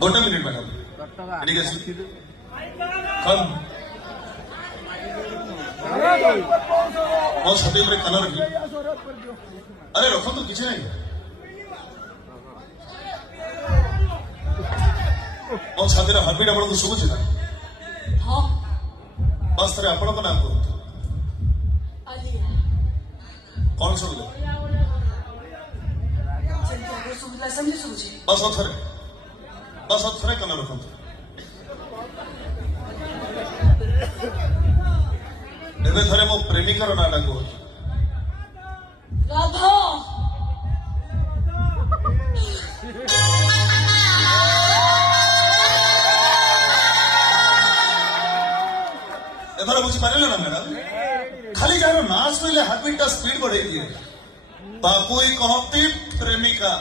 गोटे minute madam ठीक है कम ମୋ ଛାତି ଉପରେ କାନ ରଖି ଆରେ ରଖନ୍ତୁ କିଛି ନାହିଁ ମୋ ଛାତିର ହାର୍ଟବିଟ୍ ଆପଣଙ୍କୁ ଶୁଭୁଛି ନା ହଁ ବାସ୍ ଥରେ ଆପଣଙ୍କ ନାଁ କୁହନ୍ତୁ କଣ ଶୁଭିଲେ ବାସ୍ ଆଉ ଥରେ କାନ ରଖନ୍ତୁ ଏବେ ଥରେ ମୋ ପ୍ରେମିକାର ନାଁଟା କୁହନ୍ତୁ ରାଧା ଏଥର ବୁଝିପାରିଲେ ନା ମ୍ୟାଡାମ ଖାଲି ଯାହାର ନାଁ ଶୁଣିଲେ ହାର୍ଟବିଟ୍ ଟା ସ୍ପିଡ ବଢେଇ ଦିଏ ତାକୁ ହିଁ କହନ୍ତି ପ୍ରେମିକା